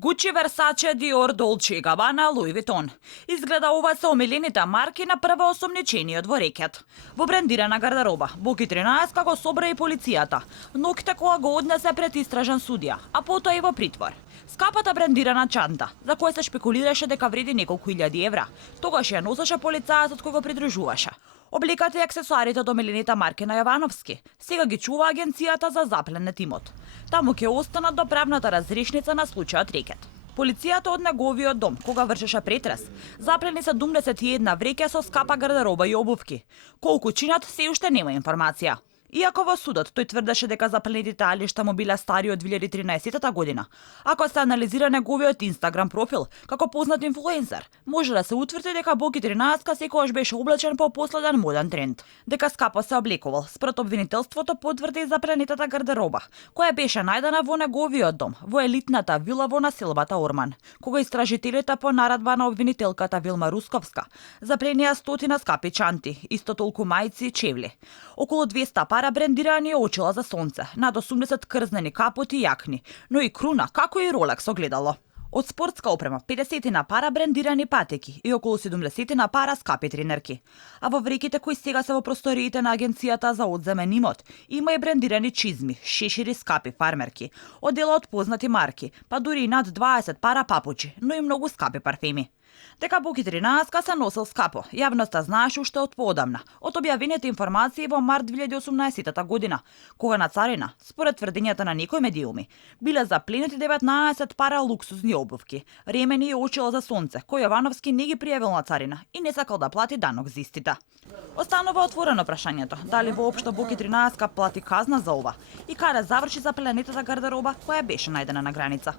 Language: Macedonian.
Gucci, Versace, Dior, Dolce и Gabbana, Louis Vuitton. Изгледа ова се омилените марки на првоосомничениот во рекет. Во брендирана гардероба, Боки 13 како собра и полицијата, ноќта кога го однесе пред истражен судија, а потоа и во притвор. Скапата брендирана чанта, за која се шпекулираше дека вреди неколку илјади евра, тогаш ја носеше полицајецот кој го придружуваше. Обликата и аксесуарите од омилените марки на Јовановски сега ги чува агенцијата за запленет имот. Таму ќе останат до правната разрешница на случајот рекет. Полицијата од неговиот дом, кога вршеше претрес, заплени 71 вреќа со скапа гардероба и обувки. Колку чинат, се уште нема информација. Иако во судот тој тврдеше дека запленетите алишта му биле стари од 2013 година, ако се анализира неговиот Инстаграм профил како познат инфлуенсер, може да се утврди дека Боки 13 секогаш беше облечен по последен моден тренд. Дека скапо се облекувал, според обвинителството потврди и запленетата гардероба, која беше најдена во неговиот дом, во елитната вила во населбата Орман, кога истражителите по наредба на обвинителката Вилма Русковска запленија стотина скапи чанти, исто толку мајци и чевли. Околу 200 пара брендирани очила за сонце, над 80 крзнени капоти и јакни, но и круна, како и Ролекс огледало. Од спортска опрема 50 на пара брендирани патеки и околу 70 на пара скапи тренерки. А во вреките кои сега се во просториите на агенцијата за одземен имот, има и брендирани чизми, шешири, скапи фармерки, од дела од познати марки, па дури и над 20 пара папучи, но и многу скапи парфеми. Дека Боки 13 се носел скапо, јавноста знаеше уште од поодамна, од објавените информации во март 2018 година, кога на царина, според тврдењата на некои медиуми, биле запленети 19 пара луксузни обувки, ремени и очила за сонце, кои Јовановски не ги пријавил на царина и не сакал да плати данок за истите. Останува отворено прашањето, дали воопшто Боки 13 плати казна за ова и каде заврши запленетата гардероба која беше најдена на граница.